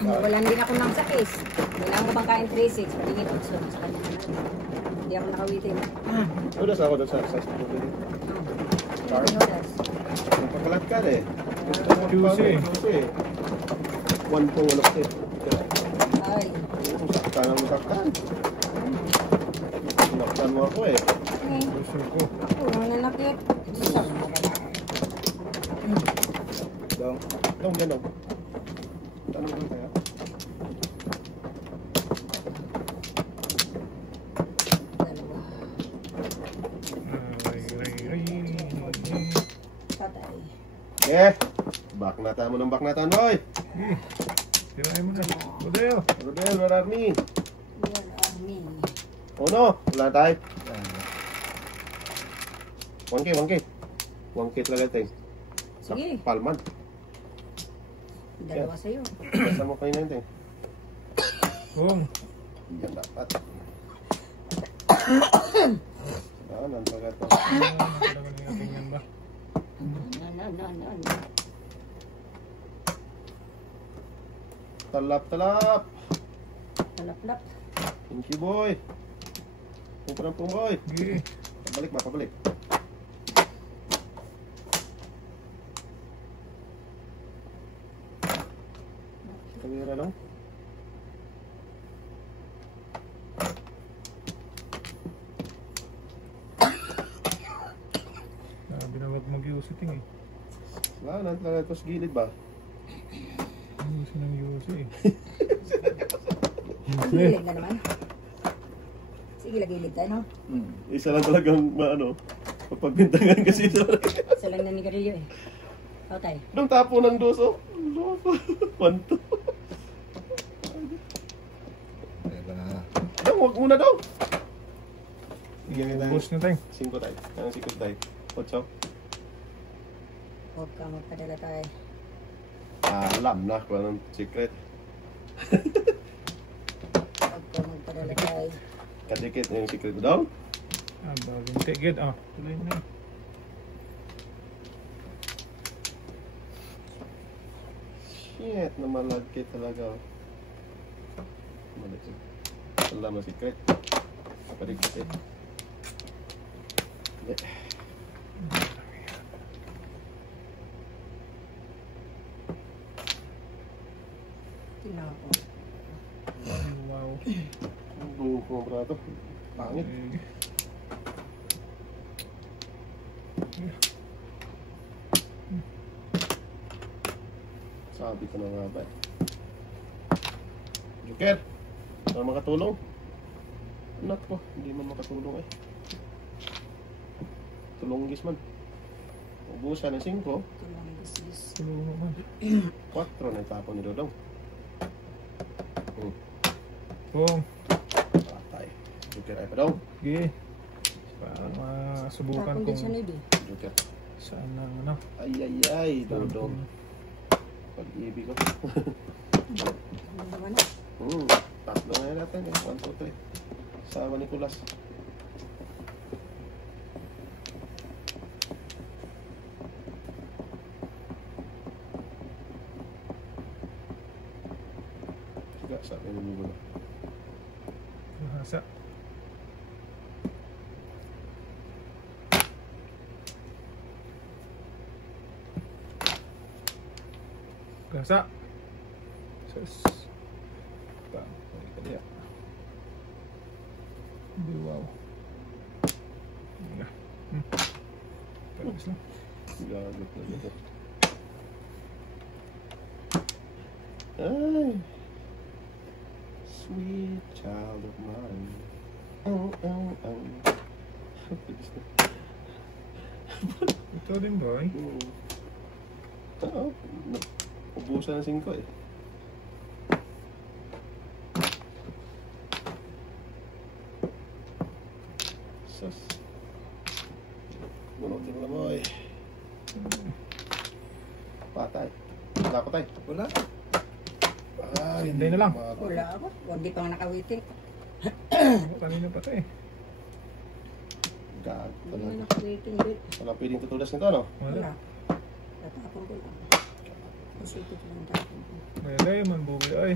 Wala din ako ng sakis. Kailangan ko bang kain 3-6. Patingin ko sa kanya na. Hindi ako nakawitin. Udas ako doon sa studio. Car? Napakalat ka eh. QC. 1 po walok eh. Ay. Saktan ang masaktan. Naktan mo ako eh. Gusto ko. Ako, nananakit. Dong, ganun. Tanong ko kaya? Patay. Eh! Baknata mo ng baknatan, boy! Tirahin mo na. Rodeo. Rodel, where are me? Where are me? Oh no! Wala tayo. 1K, 1K. 1K talaga tayo. Sige. Palman. Dalawa sa'yo. Basta mo kayo na yun tayo. Kung. Yan dapat. Ang tagat to. Tingnan ba? Talap, talap! Palap-lap. Pinky boy! Pumprampong boy! Sige. Pabalik ba, pabalik. Kamera lang. Binawag mag-UC-ting eh. Wala, talaga ito sa gilid ba? UC ng UC eh. Gilid na naman. Sige, lagilid tayo, no? Isa lang talagang maano, pagbintangan kasi ito. Isa lang na ni Garillo eh. Patay. Nung tapo ng doso. Panto. Dong, huwag muna daw. Ubus na tayo. 5 tayo. Anong 5 tayo? 8. Huwag ka magpadala tayo. Alam na kung anong secret. Huwag ka magpadala tayo. Kadikit na yung secret mo daw. Bagong tigid. Tuloy na eh. Shit, namalagkit talaga. Malagkit. Alam na secret. Kadikit eh. Hindi. Tingnan ako. Wow. Ang buhok mo brato. Pangit. Sabi ko na nga ba. Joker! Saan makatulong? Anak ko, hindi man makatulong eh. Tulunggis man. Ubusan ng 5. Tulungan naman. 4 na itapon ni Dodong. Kung. Patay. Joker ay pa daw. Sige. Para masubukan Tapon din siya kung na ibi. Joker. saan ang ano. Ay ay ay, Dodong. Pag-ibig ko. Ano naman na? Tatlo na natin eh. 1, 2, 3. Sama ni Kulas. Sige, sabi mo muna. Bahasa. Gasa. Sus. Kaya. Wow. Tapos lang. Gagot na dito. Ay. Sweet child of mine. Oh. Ito din ba eh? Oo. Ubusan ng 5 eh. Sus. Bunog din lang mo eh. Patay. Wala ko tayo. Wala. Ay, Hintay na lang. Wala ako. Hindi pa nga nakawiting. Kanina pa ito eh. God. Hindi nga nakawiting. Wala pwedeng tutulas nito, no? Wala. Tatapon ko lang. Isipit lang tayo. May man buwi ay.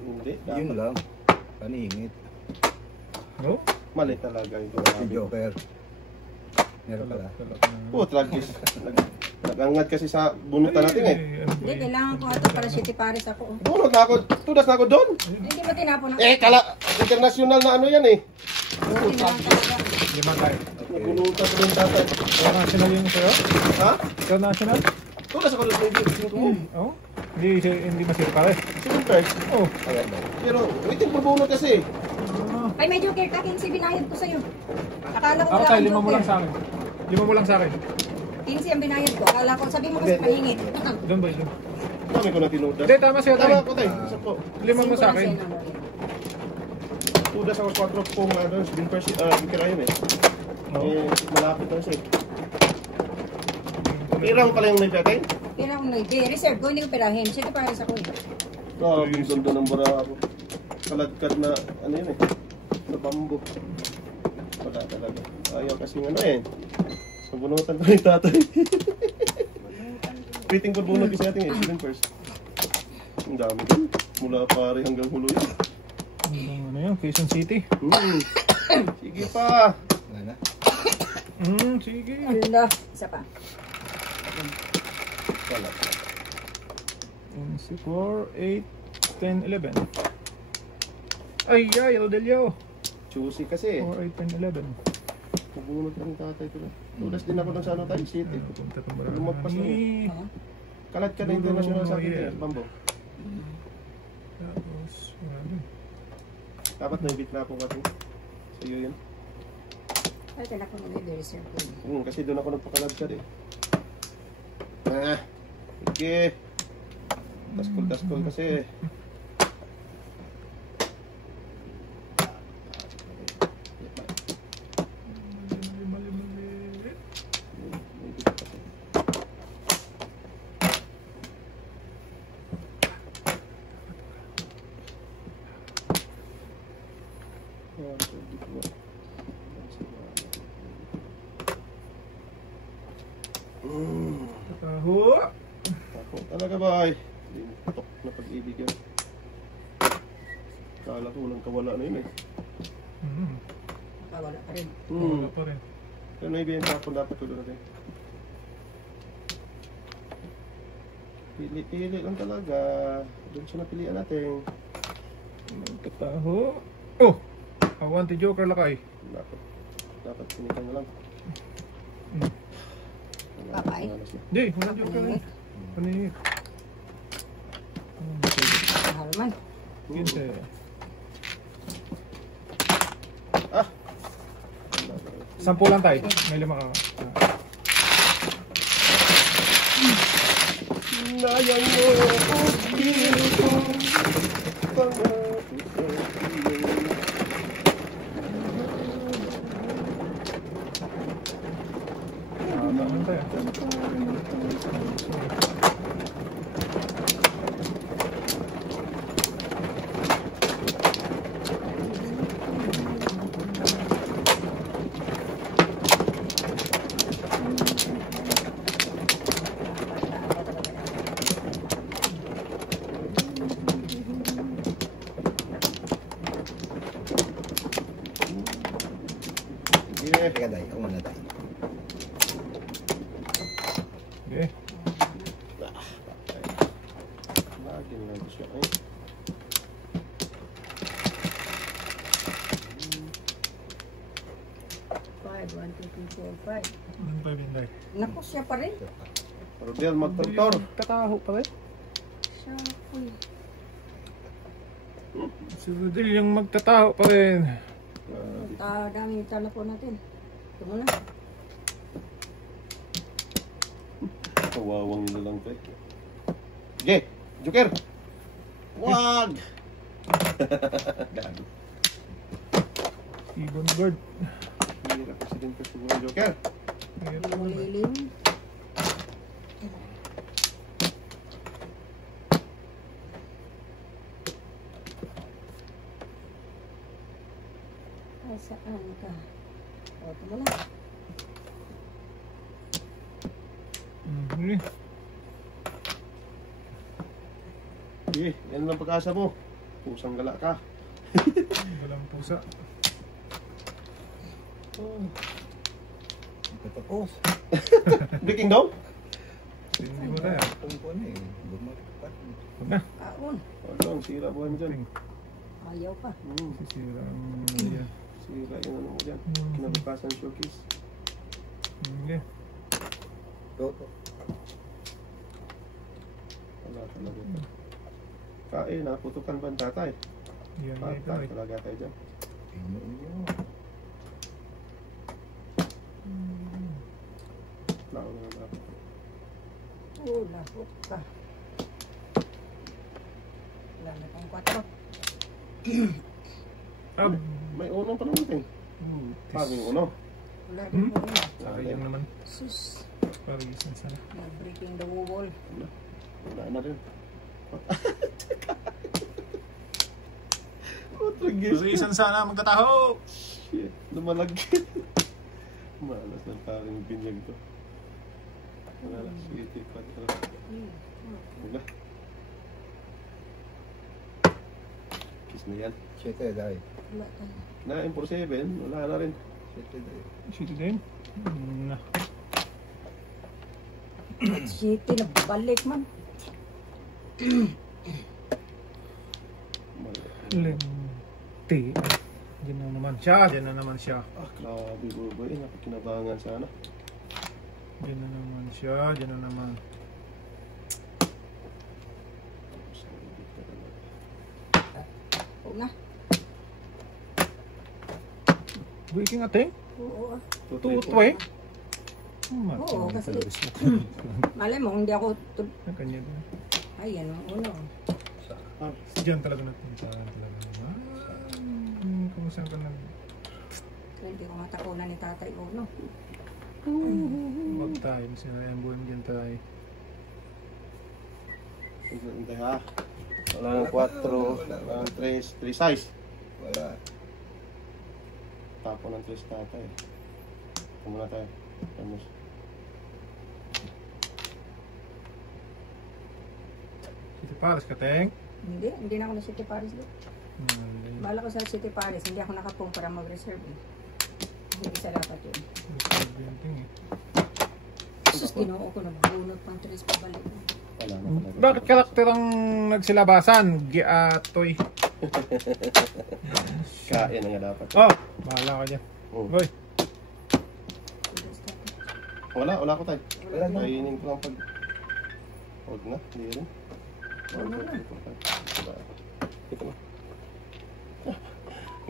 Hindi. Yun Dapat. lang. Paningit. No? Mali talaga yung Si gawin. Joker. Meron pala. Oh, tragis. Nag-angat kasi sa bunutan natin eh. Hindi, kailangan ko ito para City Paris ako. Oh. Bunot na ako. Tudas na ako doon. Hindi mo tinapon na. Eh, international na ano yan eh. Oo, kailangan talaga. Lima tayo. Nabunutan ko yung tatay. International yung sa'yo? Ha? International? Tudas ako doon sa ibig mo. Oo. Hindi masira pare. Siyempre. Oh. Ayan daw. Pero, waiting for bunot kasi. Ay, may joker ka, 15 binayad ko sa'yo. Akala ko Ako wala tayo, kang lima mo joker. lang sa akin. Lima mo lang sa akin. 15 ang binayad ko. Akala ko, sabi mo kasi Hindi. mahingit. Doon ba yun? Dami ko na tinudas. Hindi, tama sa'yo tayo. Tama ako tayo. Isa po. Lima mo sa akin. Tudas ako 4 pong ano, bikirahin eh. Oo. Eh, malapit na siya eh. Pirang pala yung may natin? Pero kung reserve ko, hindi ko perahin. City Paris ako eh. Oo, yung ganda ng bara ako. Kaladkad na, ano yun eh. Na bambo. Wala talaga. Ayaw kasing ano eh. Nabunutan ko ni tatay. Waiting for bunot kasi natin eh. Siling first. Ang dami din. Mula pare hanggang hulo yun. Ano yun? Quezon City. Sige pa. Wala na. Sige. Ala, isa pa. Wala. 4, 8, 10, 11. Ay, Rodelio. Choosy kasi eh. 4, 8, 10, 11. Nabunot ka ni tatay ko na. Tulas din ako ng sa ano tayo, city. Punta pa ba? Lumagpas na yun. Kalad ka na international sa akin eh. Bambo. Tapos, wala din. Dapat naibit na ako kasi. Sa iyo yun. Ay, kailangan ko na reserve ko. Kasi doon ako nagpakalagkad eh. Sige. Taskol kasi. Taho. Ako talaga ba ay? Tok na pag-ibig yan. Kala ko walang kawala na yun eh. Wala pa rin. Wala pa rin. Pero naibigyan tapon dapat ko doon natin. Pili-pili lang talaga. Doon siya napilian natin. Taho. Oh! Awan ti Joker lakay. Dapat sinikan na lang. Papay. Di, wala Joker eh. Paningit. Mahal man. 15. Ah! 10 lang tayo. May 5 ka. Nayang mo ang piling ko. Tama tayo. Sige. Teka tayo. Ako muna tayo. Okay. Lagi na lang siya eh. Five, 1, 2, 3, 4, 5. Ano pa yung binday? Naku, siya pa rin. Rodel, magtortor. Kataho pa rin. Siya po eh. Si Rodel yung magtataho pa rin. Dami tala po natin. Ito muna. Kawawang nila lang pa eh. Sige, Joker! Wag! Gago. Ibon bird. Hirap kasi din pa siguro, Joker. Hindi mo lilim. Ay, saan ka? O, ito muna. Mhm. Sige, yan lang pag-asa mo. Pusang gala ka. Walang pusa. Tapos. Breaking down? Hindi mo na yan. Ang po na eh. Bumakat. Huwag na. Aon. Wala, ang sira buhay mo dyan. Ayaw pa. Sisira ang yan. Sira yung ano mo dyan. Kinabukasan showcase. Hindi. Toto. Wala talaga. Kain, naputukan ba ang tatay? Yan na ito. Patay talaga kayo dyan. Tingnan nyo. Wala ko naman dapat. Lapot ka. Wala na pang 4. May uno pa naman din. Paging uno. Wala rin mo na. Sayang naman. Sus. Parisan sana. Breaking the wall. Wala na rin. Utragis. Parisan sana magtataho. Shit, lumalag. Malas ng taring binyag to. Wala na, sige, tipat. Wala. Kiss na yan. Siyete dahil. Wala tayo. Na, M47, wala na rin. Siyete dahil. Shit din. Na. City na balik man. Lenti. Diyan na naman siya. Diyan na naman siya. Ah, grabe, buboy. Napakinabangan sana. Diyan na naman siya. Diyan na naman. Oo na. Breaking ating. Oo. Tutway. Oo, kasi malay mo, hindi ako Ang kanya din. ay, yan ang uno. Diyan talaga natin. Talaga. Kung saan ka nag... Hindi ko matakunan ni tatay uno. Huwag tayo. Sinayang buwan dyan tayo. Hindi ha. Wala ng 4, wala ng 3 size. Wala. Tapo ng 3 tatay. Kumuna tayo. Vamos. City Paris ka, Teng? Hindi na ako na City Paris doon. Bala ko sa City Paris, hindi ako nakapong para mag-reserve eh. Hindi isa dapat yun. Sus, ginoo ko na bunot pang 3 pabalik. Wala na talaga. Bakit karakter ang nagsilabasan? Giatoy. Kain na nga dapat. Oh, bahala ka dyan. Boy. Wala ko tayo. Wala na. Kainin ko lang pag... Huwag na, hindi rin. Wala na. Ito na.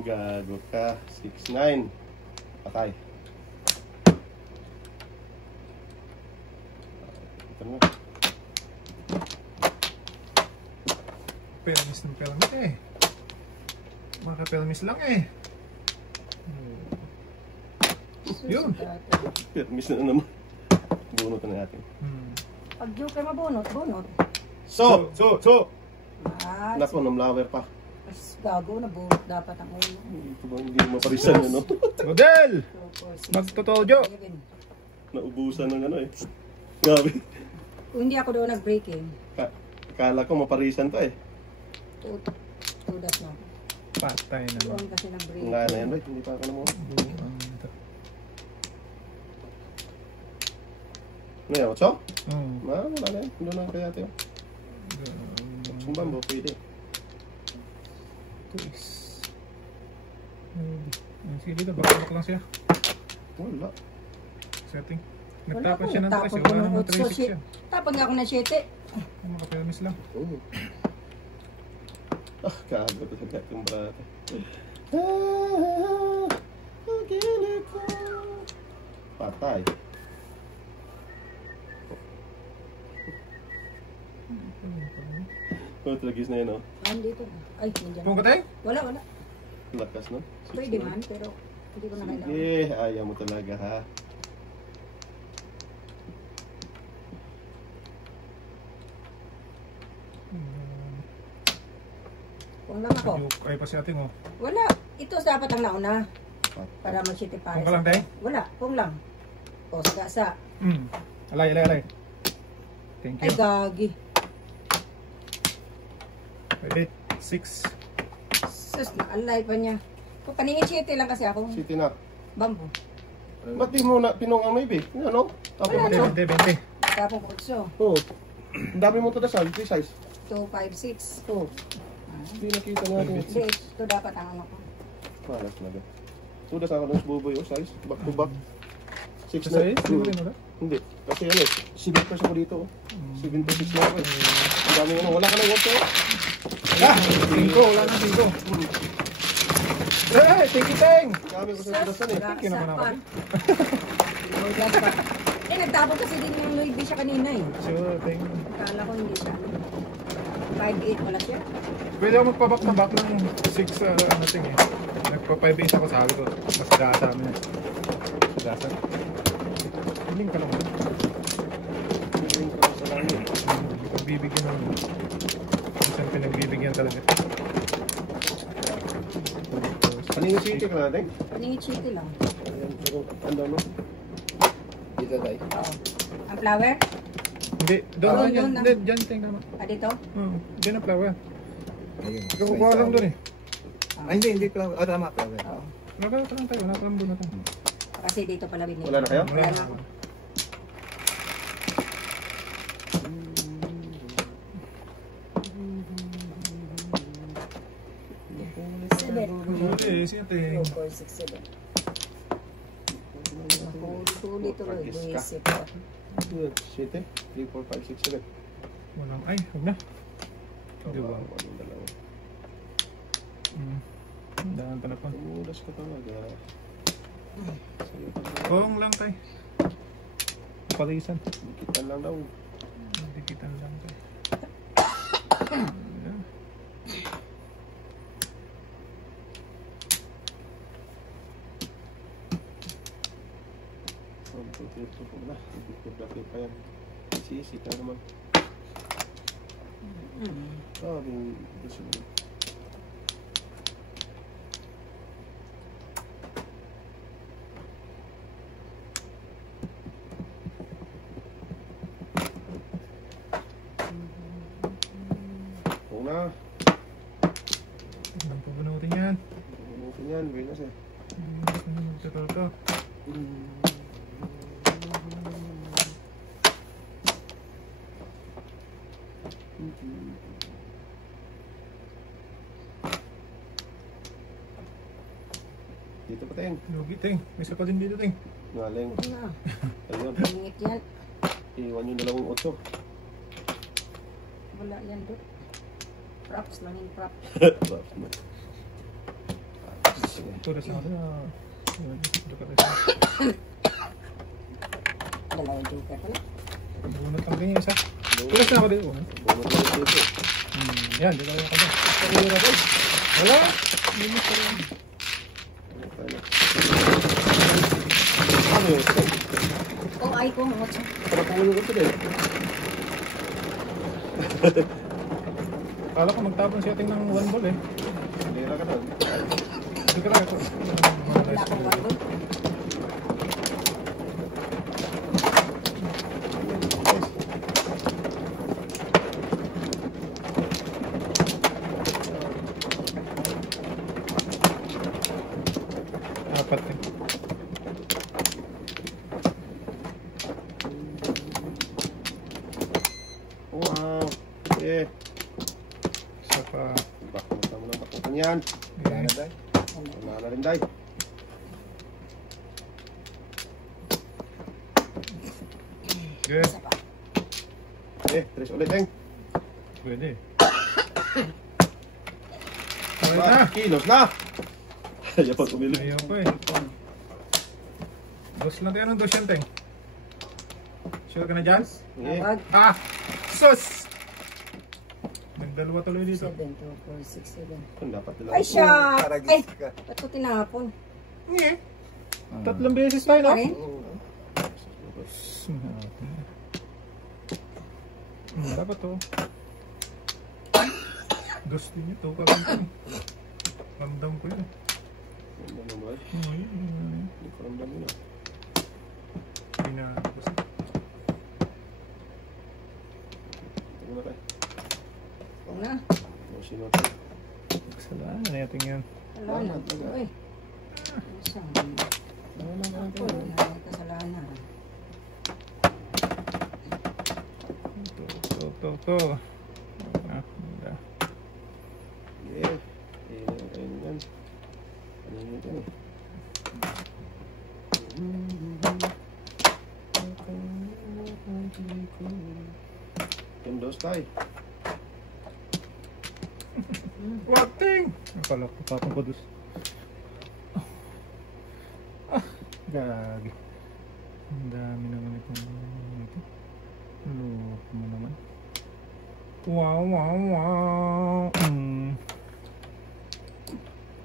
Gago ka. 6-9. Patay. Ito na. Pelmis ng pelmis eh. Maka-pelmis lang eh. Yun. Permis na naman. Bunot na natin. Pag joker mabunot, bunot. So! Ah, Naku, namlawer pa. mas gago na bunot dapat ang ulo. Ito ba hindi maparisan ano? Model! 2, 4, 6, Magtotojo! 7. Naubusan ng ano eh. Grabe. Kung hindi ako doon nag-breaking, Akala ko maparisan pa eh. 2 das na. Patay na naman. Doon kasi nag-breaking. Nga na yan, right? Hindi pa ako naman. Ano yan, 8? Wala na yan. Doon na kaya ito. Sumbang ba? Pwede. Sige dito, bakit lang siya. Wala. Setting. Wala Nagtapon ko, siya ng 3 tapon eh. ko Wala ng namang 8. 3-6 siya. Tapon nga ako ng 7. Maka-pelmis lang. Oo. Ah, kago talaga itong brata. Patay. Oh, tragis na yun, oh. Andito. Ay, nandiyan. Kung katay? Wala. Lakas, no? Pwede man, pero hindi ko na kailangan. Sige, ayaw mo talaga, ha? Kung lang ako. Ay pa si ating oh. Wala. Ito dapat ang nauna. Para mag-city pares. Kung ka lang, Tay? Wala. Kung lang. O, sa. Alay. Thank Ay, you. gagi. 8, 6. Sus, naalay pa niya. Kung paningin chete lang kasi ako. City na. Bambo. Ba't di mo na pinungang maybe? Ano? Tapos Wala, mo. 20. Tapong kutso. Oo. Ang dami mo to dasal. 3 size. 2, 5, 6. Oo. Hindi nakita natin. Hindi, ito dapat ang ano ko. Malas na ba? Ito dasal ka ng buboy o size. Back to back. 6 Sa na. 6? Hindi mo rin wala? Hindi. Kasi ano eh. Sinipers ako dito. 7 to 6 na ako eh. Ang dami ano. Wala ka na water. Ah! 5. Wala nang 5. Eh! Thank you, Teng! Dami ko sa dasal eh. Thank you naman ako. Eh, nagtapon kasi din yung Louis V siya kanina eh. Sure, Teng. Akala ko hindi siya. 5'8 pala siya. Pwede ako magpabak na back ng 6 ano Teng eh. Nagpa-5 ako sabi ko. Mas gasa amin eh. Sa gasa. Hiling ka lang. Hindi ko sa langit. Pagbibigyan ng isang pinagbibigyan talaga. Kanina city ka natin? Paningin chete lang. Ayan. Pero ano no? Dito tayo. Oo. Ang flower? Hindi, doon Oo, na yan. doon na. Hindi, dyan Teng naman. Ah, dito? Doon na flower. Ayun. Ikaw kukuha lang doon eh. Ah, hindi pala. Ah, tama pala. Oo. Nakaka lang tayo, nakalam doon na tayo. Kasi dito pala binili. Wala na kayo? Wala na. Huli, siya Teng. 4, 6, 7. Huli tuloy. Buisip ko. Good. City? 3, 4, 5, 6, 7. Walang, ay, huwag na. Diba? Anong dalawa? Daan pa na pa. Tumulas ka talaga. Kung lang tayo. Palisan. Dikitan lang daw. Dikitan lang tayo. Ito ko na. Dikit pa yan. Sisi ka naman. Ah, yung gusto mo. Oo na. Ang pabunutin yan. Bunutin yan. Venus eh. Magtatal ka. Dito pa tayo. Lugi, Teng. May isa pa din dito, Teng. Galing. Huwag na. Ayun. Ingit yan. Iwan yung 2-8. Wala yan doon. Props lang yung prop. Sige. Turas na ako na. Dalawang joker pala. Bunot lang din yung isa. Turas na ako dito. Bunot lang dito. Yan, dito lang ako dito. Wala. Limit pa rin. Ano yun? Oh, ay ko. Para pangulong ko ito eh. Kala ko magtapon siya Teng ng 1 ball eh. Hindi na ka doon. Hindi ka lang ito. Wala akong walo. Apat eh. Wow. Eh. Isa pa. Bakit mo na bakutan yan? Wala na tayo. Wala na rin, Day. Good. Isa pa. Eh, 3 ulit, Teng. Pwede. Okay na. Kilos na! Ayaw pag umili. Ayoko eh. Dos lang tayo ng dos yan, Teng. Sure ka na dyan? Eh, Tawag. Ah! Sus! Nagdalawa tuloy dito. 7, 2, 4, 6, 7. kung dapat nila. Ay, siya! Ay! Taragis ka. Ba't ko tinapon? Nye. Tatlong beses tayo, no? Pare? Oo. Dapat to. Dos din ito. Parang ramdam ko yun. Ano naman? Hindi ko ramdam yun ah. Pinagos. Ito muna tayo. Huwag na. O, sino ito? Kasalanan natin yan. Wala na. Uy. Isang. Ako, wala na kasalanan. Ito. Yeah. Ayun yan. Ano yun yan eh? Kendos tayo. Wating! Akala ko tapang ko dus. Gagi. Ang dami naman itong ito. Loko mo naman. Wow.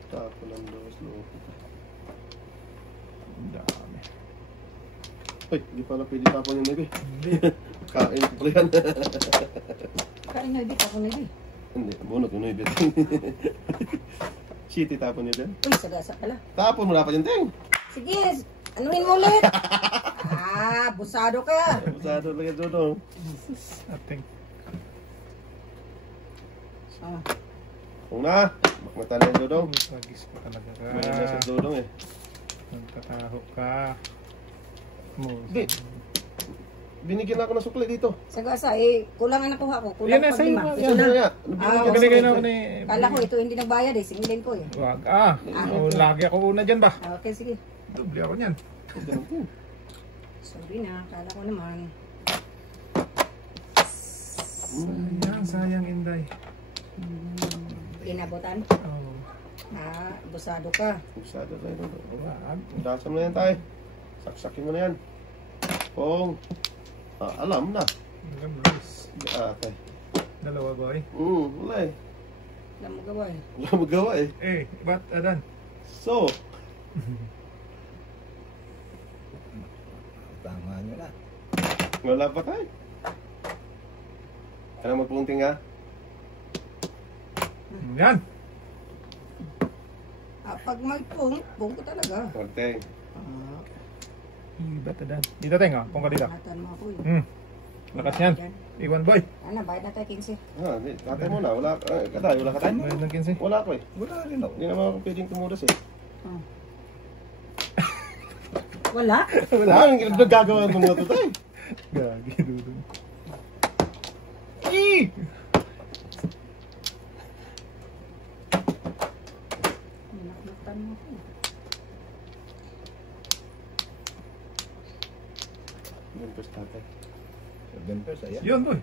Tapo ng dos, loko. Ang dami. Uy, di pala pwede tapon yung nebe. Kain ko pala yan. Kain na, di ako na di. Hindi, bunot yung nebe. Shitty tapon niyo din. Uy, sagasa pala. Tapon mo na pa dyan, Teng. Sige, anuhin mo ulit. Busado ka. Usado lang yan, Dodong. Ating. Kung na, makmata na yan, Dodong. Pagis pa talaga ka. May nasa Dodong eh. Nagtataho ka. Di. Binigyan ako ng sukli dito. Sagasa, kulang ang nakuha ko. Yan Kulang na, pag sa'yo. lima. Yan. Ito na. Kaya, Binigay na ako ni... Kala ko ito hindi nagbayad singilin ko eh. Wag. Lagi ako una dyan ba? Okay, sige. Doble ako niyan. Sorry na, kala ko naman. Sayang Inday. Inabutan. Oh. Busado ka. Usado tayo, Dodong. Wag. Dasam na yan tayo. Saksakin mo na yan. Kung alam na. Guys. Okay. Dalawa boy. Wala eh. Alam mo gawa eh. Wala magawa eh. Ba't adan? So, Tama nyo na. wala pa tayo. Kaya magpunting ha? Yan. Pag magpung ko talaga. Punting. Ba't adan? Dito tayo nga. Pung ka dito. Hatan mo ako eh. Lakas yan. Iwan boy. Ano, bayad na tayo 15. Hindi. Tatay mo na. Wala ka tayo. Wala ka tayo. Bayad ng 15. Wala ko eh. Wala rin ako. Hindi naman ako pwedeng tumudas eh. Wala? Wala. Ang nagagawa ng mga tutay. Gagi dudong. Naknaktan mo ako. Yan po tatay. Ganpers, ayan. Yun boy.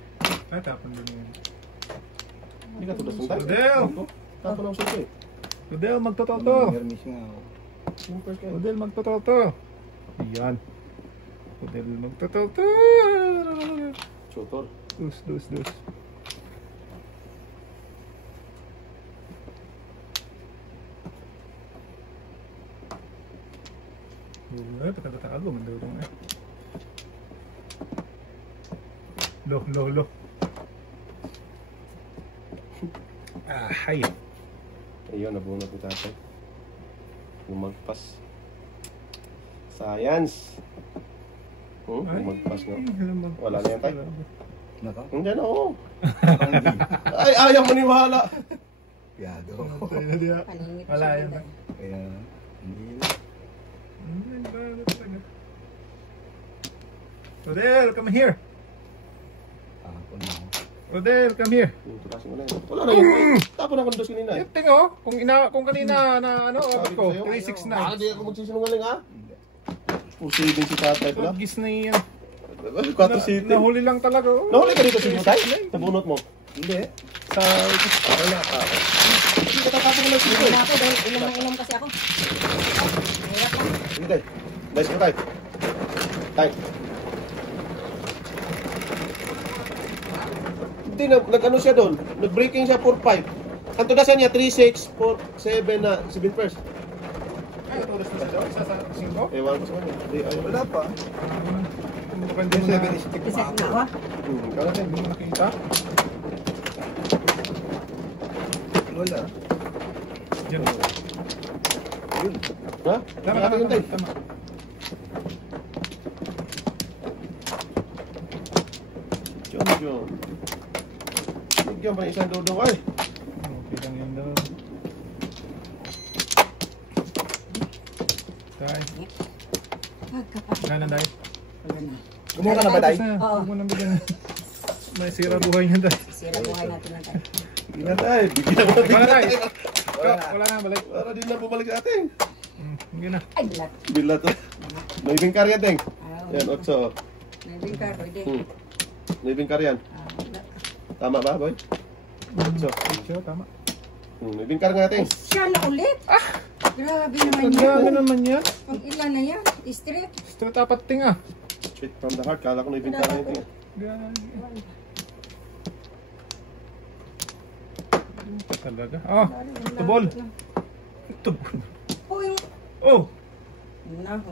Tapon doon yun. Hindi ka tudas ng tayo. Rodel! Tapon ako sa'yo eh. Rodel, magtototo. Hermes nga ako. Simple ka. Rodel, magtototo. Yan. Rodel, magtototo. Tutor. Dus. Takal mo, mandurong eh. Lo. Hay. Ayun, nabunot ni tatay. Lumagpas. Science. Lumagpas no. Wala na yan tayo. Naka? Hindi na oo. Ay, ayaw maniwala. Piyado. Paningit Wala siya yan. ganda. Kaya, hindi na. Rodel, come here. Ako na ako. Rodel, come here. Tutasin mo na yun. Wala na yun. Tapon ako ng dos kanina eh. Tingnan oh, kung kanina na ano, Sabi ko, ko sa'yo. 369. Hindi ako magsisinungaling ha. Hindi. Pusibin si tatay pala. Pagis na yan. 4-7. Nahuli lang talaga. Oh. Nahuli ka dito si Butay? Nabunot mo? Hindi. Sa... Wala ka. Hindi ka tatapon ng sito Hindi eh. na ako dahil inom kasi ako. Hirap lang. Sige tay. Bais mo tay. Tay. Hindi, nag-ano siya doon. Nag-breaking siya 4-5. Ang tudasan niya 3-6, 4-7 na 7 first. Ay, tulas na sa isa sa 5. Ewan ko sa kanya. Hindi, ayaw. Wala pa. Mukhang di mo na, 7 is stick Isa pa na ako. ako. Kala siya. hindi mo nakita. Wala. Diyan. Yun. Ha? Tama. Yun, tay. John. Bigyan pa ng isang dodong ay. Day. Pagkapa. Kanan, Day. Wala na. Kumuha ka na ba, Day? Tapos na. Oo. Huwag mo nang bigyan. May sira buhay niya, Day. Sira buhay natin lang tayo. Sige na tayo. Bigyan mo Wala, Day. Wala na. Wala na, balik. Para din na bumalik natin. Hindi na. Ay, lahat. Bila to. May bingkar yan, Teng. Ah, Yan, 8. may bingkar, pwede. May bingkar yan. Wala. Tama ba, boy? 8. Siya, tama. May bingkar nga, Teng. Siya na ulit. Grabe naman Ang yan. dami naman yan. Ang ilan na yan. Straight. Straight apat ting ah. Straight from the heart. Kala ko may bingkar nga ito. Ito talaga. Oh, tubol. Tubol. Oh, yung... Oh!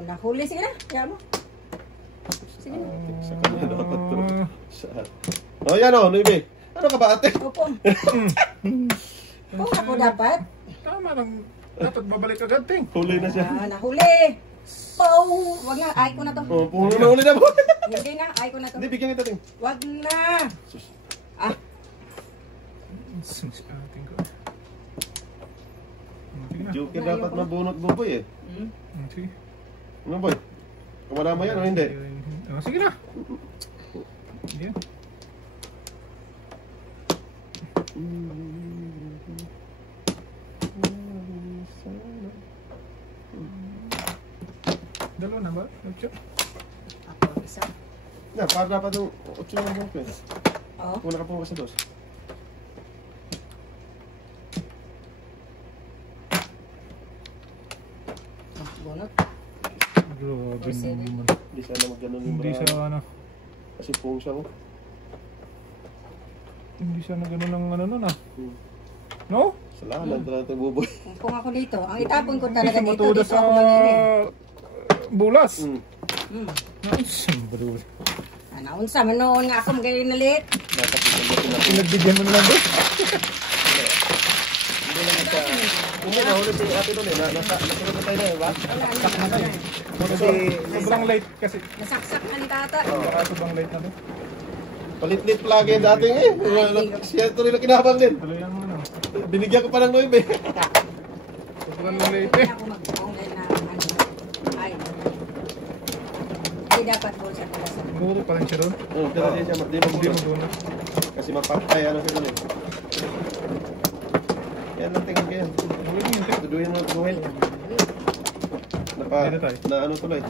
Nahuli. Sige na. Kaya mo. Sige na. Sa kanya dapat to. Saan? Oh, yan o, 9. Ano ka ba, ate? Opo. Kung ako dapat. Tama lang. Dapat babalik agad ting. Huli na siya. Nahuli. Pow! Wag na. Ay ko na to. Oh, puno na huli na po. Hindi na. Ay ko na to. Hindi, bigyan kita, Teng. Wag na. Ah. Ating ko. Sige na. Joker dapat mabunot mo, boy, eh. Sige. Ano, boy? Kumala mo yan o hindi? Oh, sige na. Yan. Dalawa na ba? Ocho? Ako isa. Na, para dapat yung 8 na buhok, eh. Oo. Kung nakapunga sa 2. Bunot. Grabe naman. Hindi sana mag-ganon yung Hindi bra. siya ano. Kasi pung siya mo. Hindi siya na gano'n ng ano nun ah. Hmm. No? Salamat na natin, buboy. Kung ako dito, ang itapon ko Hindi talaga siya dito. matuda Dito sa ako mangingi. bulas. Hmm. Naunsa man noon nga ako magayon na lit. Dapat ito na Pinagbigyan mo na lang doon. Hindi naman siya. Hindi, nahuli si ate doon eh. Nasunod na tayo na eh, ba? Wala na. Kasi sobrang late kasi. Nasaksak na ni tata. Baka sobrang late na doon. Palit-lit palagi yung dating eh. Siya ito rin na kinabang din. Tuloy lang ano. Binigyan ko pa ng 9 eh. Sobrang late eh. Ako mag-ongay na ano. Ay. Hindi dapat po siya pala sa Siguro pa lang siya doon. Oo, pero di siya, di Hindi mo mabulo. doon. Kasi mapatay, ano siya doon eh. Yan lang tingin kayo. Tuloy mo yun. Tuduhin mo, tuduhin. Dito tayo. Na ano tuloy.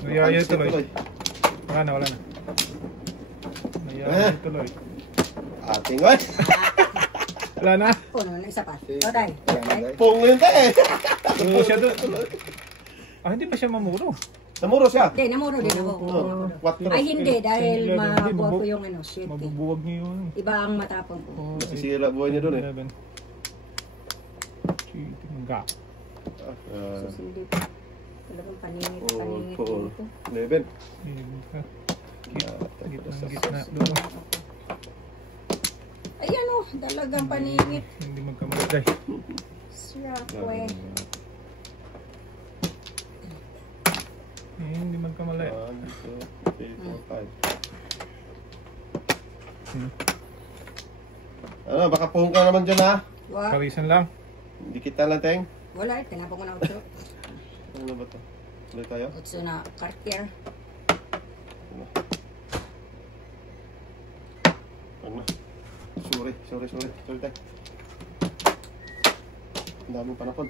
Nayaya tuloy. Wala na, wala na. Nayaya tuloy. Ating oy. Wala na. puno na isa pa. O, day. Pong yun ka eh. Tuloy siya doon. Ah, hindi pa siya mamuro. Namuro siya. Hindi, namuro din ako. Oo, 4. Ay, hindi. Dahil Hindi, mabuha ko mabu- yung ano, shit. Mabubuwag niyo yun. Iba ang matapon ko. Oh, Nasisira buhay niya doon eh. 11. Cheating nga. Susindi ko. Talagang paningit, paningit Four, dito. 11. Gitna doon. Ayan o, talagang paningit. Hindi magkamalagay. Siya ko eh. Hindi magkamalay. 1, 2, 3, 4, 5. Ano, baka puhong ka naman dyan ha? Wa, Karisan lang. Hindi kita lang, Teng. wala, tinapon ko na utso. Ano na ba ito? Tuloy tayo? Utso na Cartier. Ano? Sorry, Teng. Ang daming panapon.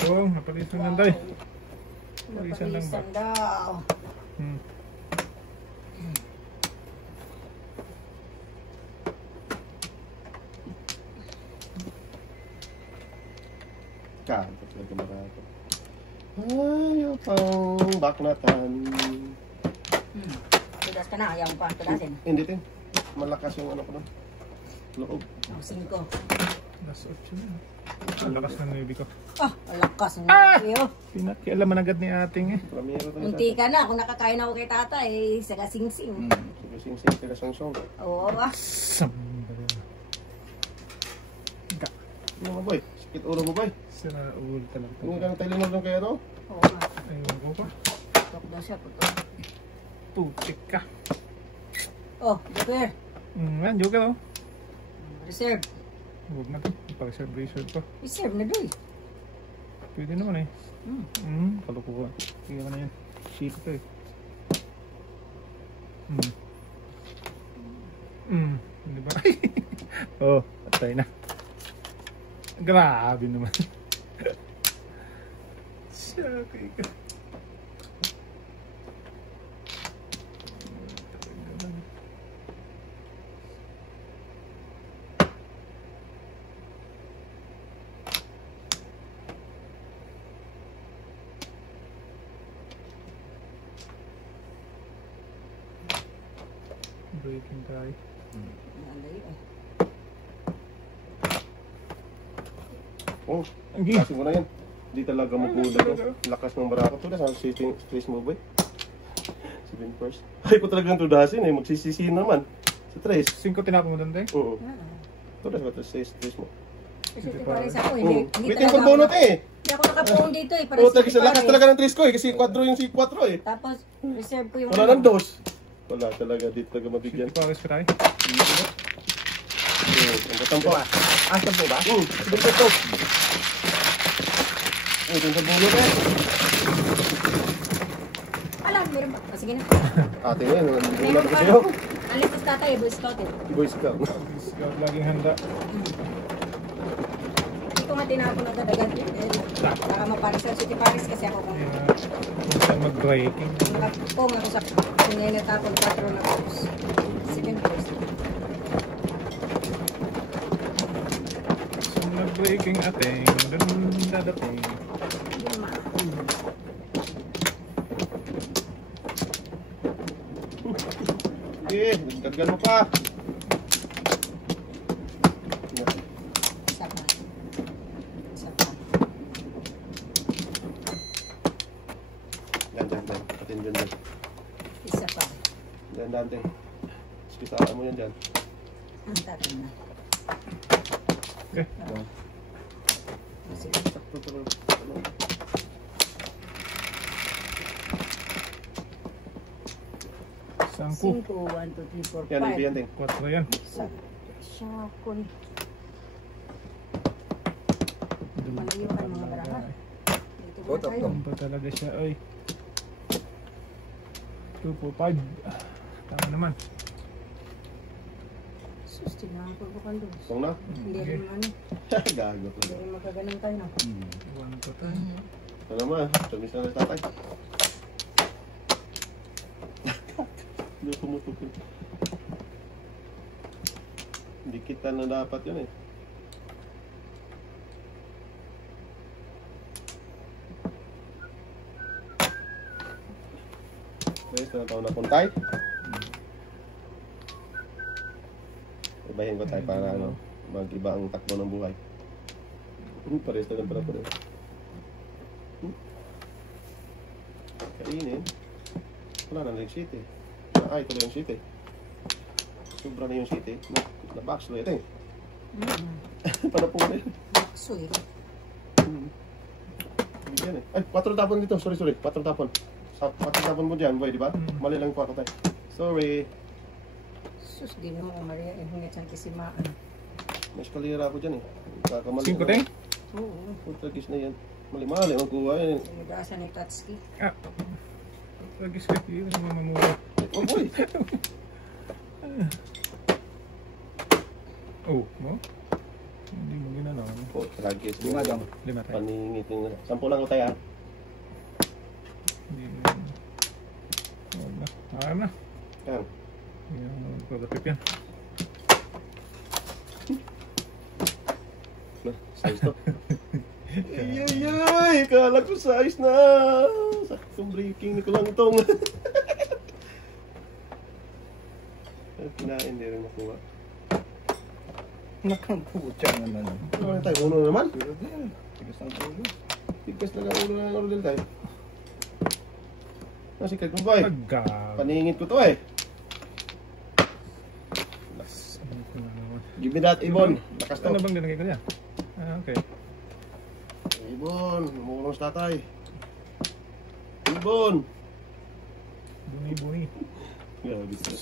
Oo, napalisan lang tayo. Palisan lang ba? Napalisan daw. Kanto talaga marami. Ayaw pang baknatan. Tudas ka na, ayaw pa tudasin. Hindi, Teng. Malakas yung ano ko doon. Loob. Oh, 5. Last 8 na. Ang lakas ng baby ko. Ah, alakas ng iyo. Pinakialaman agad ni ating eh. Ramiro to Munti ka na, kung nakakain ako kay tata, eh, saga sing-sing. Sige, sing-sing, sila song-song. Oo ba? Sambal. Ano mo, boy? Sakit ulo mo, boy? Sira ulo talaga. Hindi ka na tayo linod ng kaya, no? Oo nga. Ayun ko pa. Tok daw siya, putok. Putik ka. Oh, Joker. Yan, joker oh. Reserve. Huwag na to. Pag-reserve ko. Reserve na doon. Pwede naman eh. Hmm. Kalukuhan. Sige ka na yun. Shit ito eh. Hindi ba? Oh, patay na. Grabe naman. Shakay ka. Breaking tayo. Nalay eh. Oh, Okay. kasi mo na yan. Hindi talaga magbuda to. Lakas ng barako to. Sa sitting stress mo ba? 7 first. Ay ko talagang tudasin eh. Magsisisi naman. Sa tres. 5 tinapon mo doon tayo? Oo. Ah. Tudas ba ito sa stress mo? Kasi City Paris ako, hindi Bitin talaga ko bunot eh. Hindi ako nakapoong dito eh. Para Oo, sa City lakas Paris. talaga ng tres ko eh. Kasi 4 yung si 4 eh. Tapos, reserve ko yung... Wala ng dos. Wala talaga. Di talaga mabigyan. Sige, pares ka tayo. Ang batang pa. Asan po ba? Sige po to. Dun sa bunot eh. Alam, meron ba? Ah, sige na. Ate mo yun. Meron Bunot pa. kasi yun. Alis sa tatay, Boy Scout eh. Boy Scout. Scout laging handa. Hindi ko nga tinapon na dadagan. Para maparis sa City Paris kasi ako kung Kung saan mag-breaking. nakapong ako sa kung ngayon natapon 4 na tapos 7 first. So mag-breaking ating. Doon dadating. Lima. Eh, dagdagan mo pa. Isa pa. Isa pa. Yan. Patin dyan. Isa pa. Yan, dante. Spisaan mo yan dyan. Ang tatay na. Okay. Sige. Sangko. 5, 1, 2, 3, 4, 5. Yan, yan, ting. 4 yan. Shakon. Malayo ka mga baraha. Dito ba Both of tayo? them. Ano ba talaga siya? Ay. 2, 4, 5. Tama naman. Sus, tinahan ko ba kando? Song na? Hindi rin ano. Gago Hindi talaga. rin magkaganon tayo na. 1 to tayo. Ito naman, tamis na ng tatay. Hindi tumutukin. Hindi kita na dapat yun eh. Okay, ito na taon na puntay. Ibahin ko tayo para ano, mag-iba ang takbo ng buhay. Pares na lang pala po rin. Kainin. Wala na yung sheet eh. Ay, ito na yung sheet eh. Sobra na yung sheet eh. Na-box na ito eh. Para po na yun. Suy. Yan eh. Ay, 4 tapon dito. Sorry. 4 tapon. 4 tapon mo dyan, boy, di ba? Mali lang 4 tayo. Sorry. Sus, di na mo Maria. Eh, hungit siyang kisimaan. May eskalera ako dyan eh. Kakamali. 5 tayo? Oo. Putragis na yan. Mali-mali. Magkuha yan. Nag-aasa ni Tatsuki. Ah. Lagis ka tayo. Mamamura. Oh, boy. Oh, mo? Hindi mo ginano. Oh, tragis. 5 dong. 5 tayo. Paningit yung... 10 lang ko tayo ha. Hindi mo. Huwag na. Alam na. Yan. Hindi ako magpapatip yan. Size to. Ay, kala ko size na. Saktong breaking ni ko lang itong. Kinain, hindi rin makuha. Nakangpucha naman. Ano na tayo? Uno naman? Pero din. Tigas ng ulo. Tigas na lang ulo ng order tayo. Sikat mo ba eh? Agad. Paningit ko to eh. Give me that, Ibon. Lakas to. Ano bang nilagay ko niya? Ah, okay. Ibon, umulong sa tatay. Ibon. Buni-buni. Grabe ko.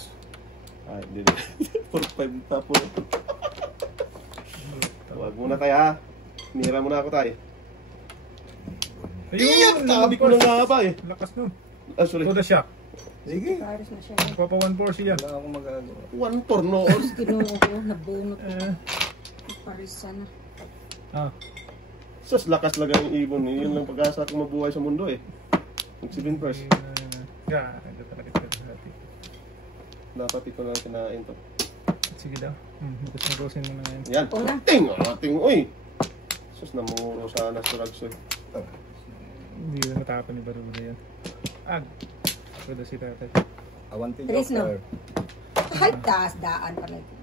Ay, hindi na. 4-5 tapon. Huwag muna tayo ha. Mira muna ako tayo. Iyan! Sabi ko na nga ba eh. Lakas nun. Ah, sorry. To the shock. Sige. Paris na siya. Papa 1-4 siya. Wala akong magagawa. One tornoon. Kinuha ko, nabunot ko. Eh, Paris sana. ah, Sus, lakas lang yung ibon eh. Yun lang pag-asa kong mabuhay sa mundo eh. Mag-7 first. yeah, ito talaga ito sa atin. Dapat ito lang kinain to. Sige daw. Gusto mo na yan. Yan. Una. Ting! Ating, uy! Sus, namuro sana sa ragsoy. Hindi na matapon ni Baruda yan. Ag. Baruda si tatay. Awanti Tres, no? Joker. Ay, taas, daan pa na ito.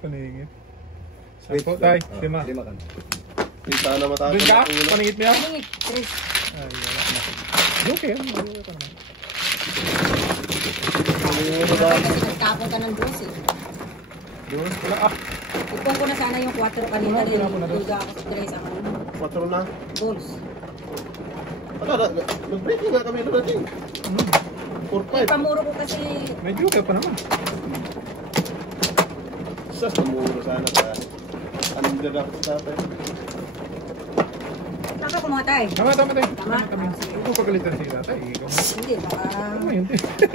Paningit. Wait, Sampo tayo. ah, 5. Lima ka. Kita na matapos. Doon ka? Paningit mo yan? Tingit, Chris. Ay, wala na. Okay, okay pa naman. Nagtapon ka ng 12 eh. Doon. Wala ah. Ipon ko na sana yung 4 kanina Wala, din. wala po na doon. Duga ako sa 3 ang 4 na. goals. Wala, nag-breaking nga kami doon natin. 4-5. Pamuro ko kasi May joker pa naman. Sus, namuro sana sa under ako sa tatay. naka kumatay. Tama tayo. Tama. Huwag mo pagalitan si tatay. Ikaw mo. Hindi, baka Tama yun.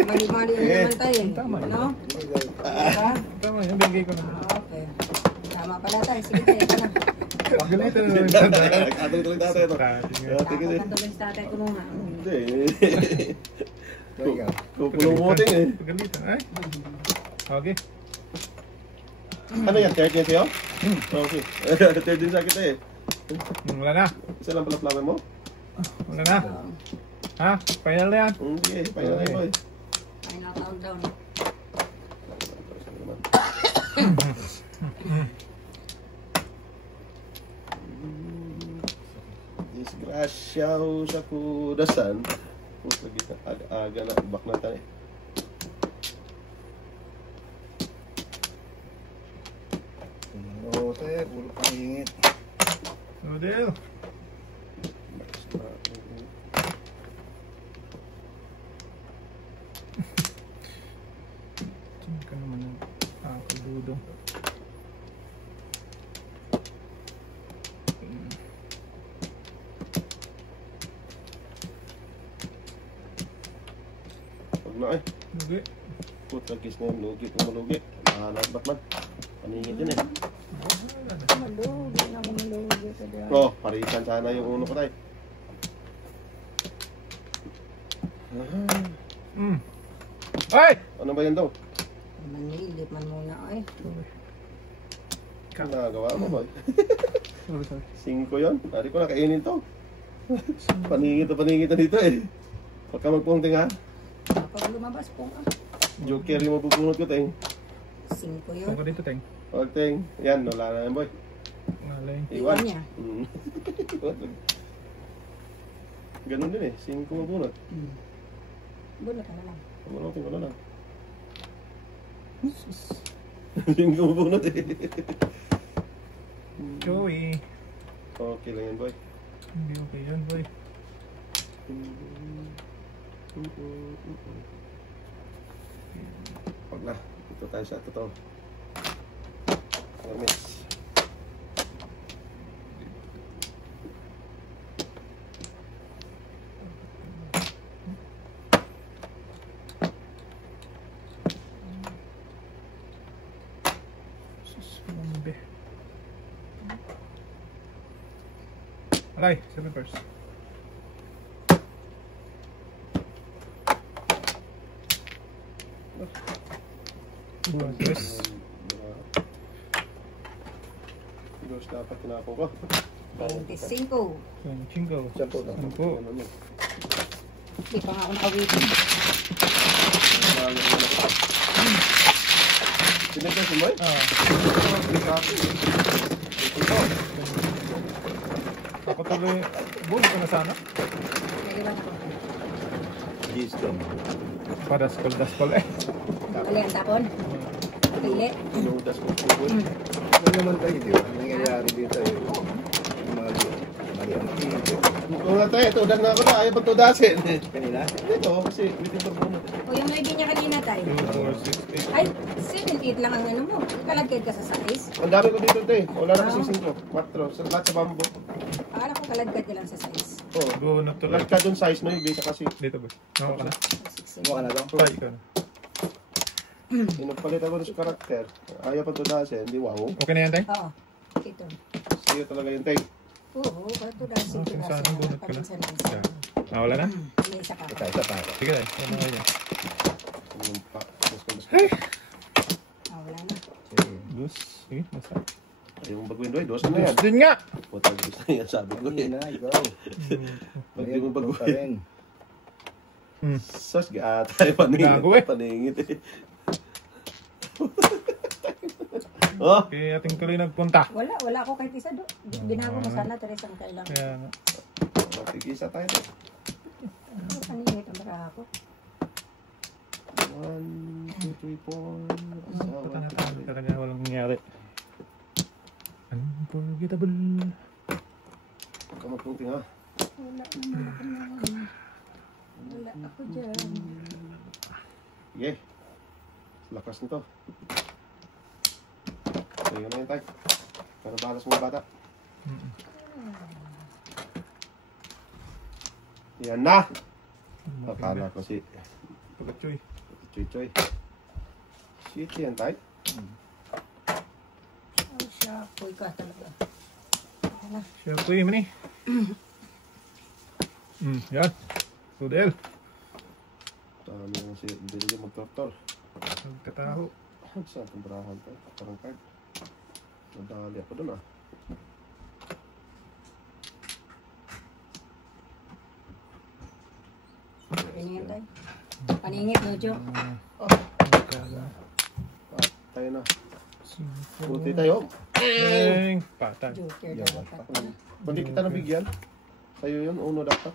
mali-mali na naman tayo eh. Tama yun. No? Diba? Tama yun. Bigay ko na. Okay. Tama pala tayo. Sige, tayo ka na. Pagalitan na lang yung tatay. Nagkatuloy tuloy tatay ito. Tama ka tuloy sa tatay ko nung Hindi. Ikaw. Kupulong moting eh. Pagalitan. Ay. Okay. Ano yan? Third yan sa'yo? Okay. Third din sa kita eh. Wala na. Isa lang pala flower mo? Wala na. Ha? Final na yan. Hindi eh. Paano na yun eh. Final countdown. Disgrasya ho sa kudasan. Lagi na aga-aga na. Ibak na tayo eh. Oo, sir. Puro pangingit. Model. Saan ka naman ang kaludo? Huwag na eh. Okay. Putlagis na yun. Lugi kung malugi. Mahanap Batman. Paningit yun eh. Malugi na ako malugi. Oh, parisan sana yung uno ko tayo. Ay! Ano ba yan daw? Manilip man muna ay. Ano nagawa mo ba? Sorry. 5 yun. Hari ko nakainin to. Paningit na dito eh. Huwag ka magpunting ha. Kapag lumabas po ah. Joker yung mabubunot ko tayong. 5 yun. Saan ko dito, Teng? Huwag tayong. Yan, wala na yan boy. Malay. Iwan niya. Ganun din eh. 5 mabunot. Bunot ka na lang. Mabunutin ko na lang. 5 mabunot eh. Joey. Okay lang yan boy. Hindi okay yun, boy. Huwag na. Ito tayo sa totoo. Miss. Sus, kumambi. Alay, 7 first. Yes. Dos dapat tinapon ko. 25. Chingo. Sampo na. Sampo. Hindi pa nga ako nakawitin. Pinagkas mo boy? Ako tuloy. Bulo ko na sana. Naiwan ako. Gistom. Daspol eh. Alay ang tapon. Pili. Inudas ko po boy. Ano naman tayo, di ba? Nangyayari dito eh. Yung mga mali ang tito. Kung nga tayo, tudan na ako na. Ayaw pag tudasin. Kanina? Ito, kasi waiting for bonus. O yung may niya kanina tayo. 2, 4, 6, 8. Ay, 7-8 lang ang ano mo. Kalagkad ka sa size. Ang dami ko dito tayo. Wala na kasi 5. 4. Sa lahat sa bambo. Akala ko kalagkad ka lang sa size. Oh, Bunot to lang. Ka dun size na yung bisa kasi. Dito ba? Nakuha ka na? Mukha ka na lang. Ay, ikaw na. Inupalit ako sa karakter. Ayaw pa to dasi, hindi wow. Okay na yan, tay? Oo. Ito. Sa'yo talaga yung take. Oo, ito dasi. Okay, Ito saan ang bunot ko lang? Paminsan-minsan. Ah, wala na? May isa ka. Isa pa. Sige, tay. Ano nga yan? Lumpa. Wala na. Sige. Dos. Sige, basta. Ayaw mong bagwin, dos na yan. Din nga! Putang gusto yan, sabi ko Hindi eh. na, ikaw. Pag di mo Ikaw pa bagwin. rin. Sas, tayo paningit. Gago eh. Paningit eh. Oh! Kaya ating tuloy nagpunta. Wala ako kahit isa do. Binago mo sana, Teresa, ang kailangan. Kaya nga. Matigisa tayo. Ano paningit ang baka ako? 1, 2, 3, 4. Punta na tayo. Talaga walang nangyari. Unforgettable. Kamagpunting ha. Wala ako dyan. Sige. Lakas nito. So yun na yun tayo. Pero balas mga bata. Yan na! Akala ko si Pagkachoy. Choy. Shit yan tayo. Ay, siya. Uy ka talaga. Siya po yun eh. Yan. Sudel. Dami mo si Billy magtortor. Nagkataho. Saan itong barahan tayo? Parang card. Nadali ako dun ah. Paningit tayo. Paningit, Nojo. Tayo na. Puti tayo. Bang! Patay. Joker dapat. Kundi kita nabigyan. Sa'yo yun, uno dapat.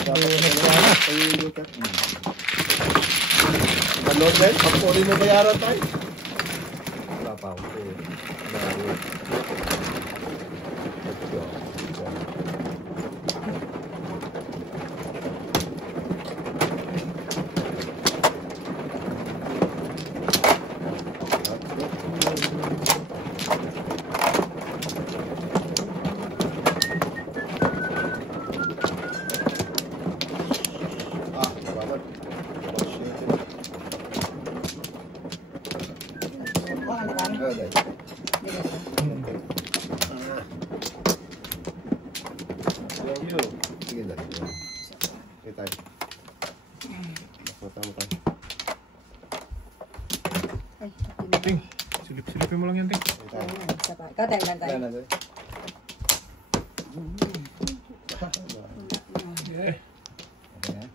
Sa'yo yung joker. Ano, Ben? Pagpuli mo bayaran tayo. Wala pa ako. Bago. Ah, tawanan. Oh, shit. Wala na kami. Okay. Thank you. Sige lang. Okay, tayo. Tama tayo. Ay, Ting. Silip-silipin mo lang yan, Ting. Okay, tayo. isa pa. Ikaw tayo lang tayo. Yan na tayo. Yeah. Okay na.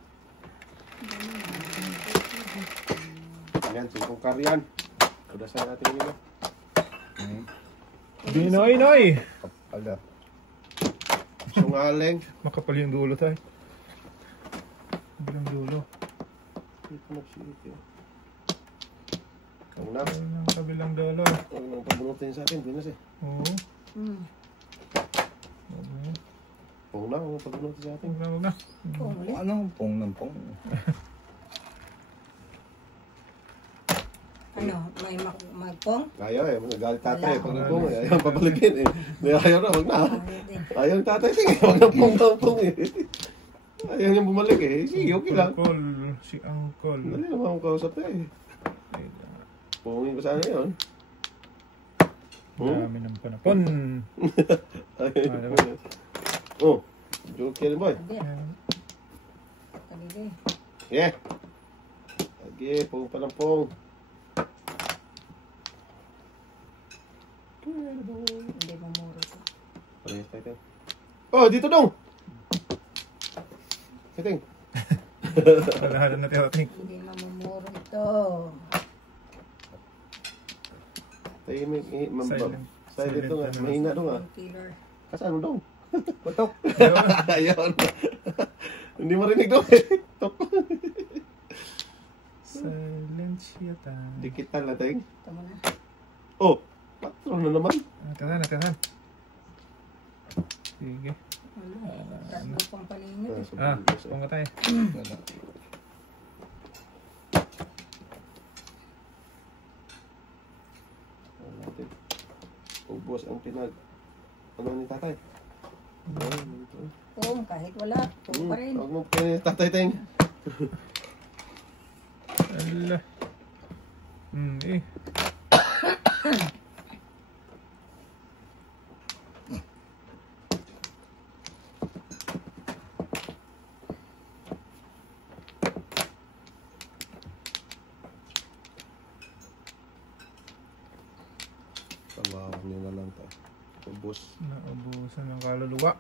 Ayan, singkong karyan. Kudasan natin yung ilo. Binoy, noy! Kapala. Sungaling. Makapal yung dulo tayo. Bilang dulo. Dito nagsilit yun. Ang na. Ang kabilang dulo. Huwag nang pabunutin sa atin. Binas eh. Oo. Huwag na, huwag nang pabunutin sa atin. Huwag na. Ulit. Ano? Pong ng pong. Ano, may magpong? Ayaw eh. Nagalit tatay. Pag nagpong eh. Ayaw papalikin eh. Ayaw na, huwag na. Ayaw ng tatay. Sige, huwag na pong eh. Ayaw niyang bumalik eh. Sige, okay lang. Uncle. Si Uncle. Dali naman akong kausap eh. Pungin ko sana yun. Dami ng panapon. Oh, joker boy. Hindi. Kanili. Yeah. Lagi, pong pa ng pong. Hindi mamuro ko. Parehas tayo. Oh, dito dong! Kiting. Palahalan na tayo, Ting. Hindi mamumuro ito. Tayo may Silent. silent to nga. Mahina to nga. Killer. Kasano dong? Putok. Ayun. Hindi marinig dong eh. Tok. Silent yata. Dikitan natin. Ito mo na. Oh, patron na naman. Natahan. Sige. Tatlo pang paningit eh. Punga tayo. Ubos ang pinag... Ano ni tatay? Kahit wala. Foam pa rin. Huwag mo kayo tatay tayong. Ala. Eh. Tawawan nyo na lang tayo. Ubus. Naubusan ng kaluluwa.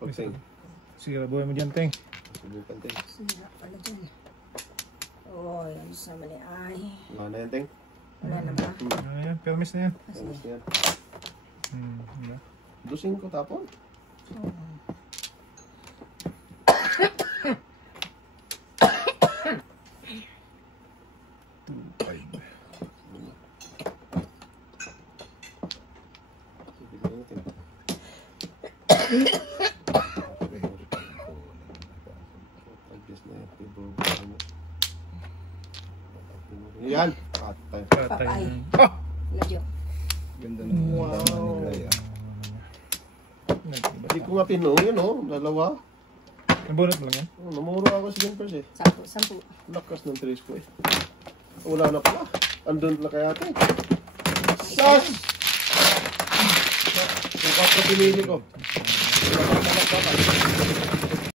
Pagting. Sige, buhay mo dyan, Teng. Subukan tayo. Sira pala dyan. Oh, yan sa mali ay. Wala na yan, Teng. Wala na ba? Ano yan? Permis na yan. Tapos yan. Wala. Dusin ko tapon. Bigyan natin. Adjust na yan. Yan. Patay. Patay. Patay. Ah! Medyo. Ganda ng Wow. Clay, ah. Hindi ko nga tinong yun, oh. Dalawa. Nabunot mo lang yan? Oh, namuro ako sa Jumpers eh. 10. Lakas ng trace ko eh. Wala na pala. Andun na kaya ito eh. Sas! Yung 4 pinili ko.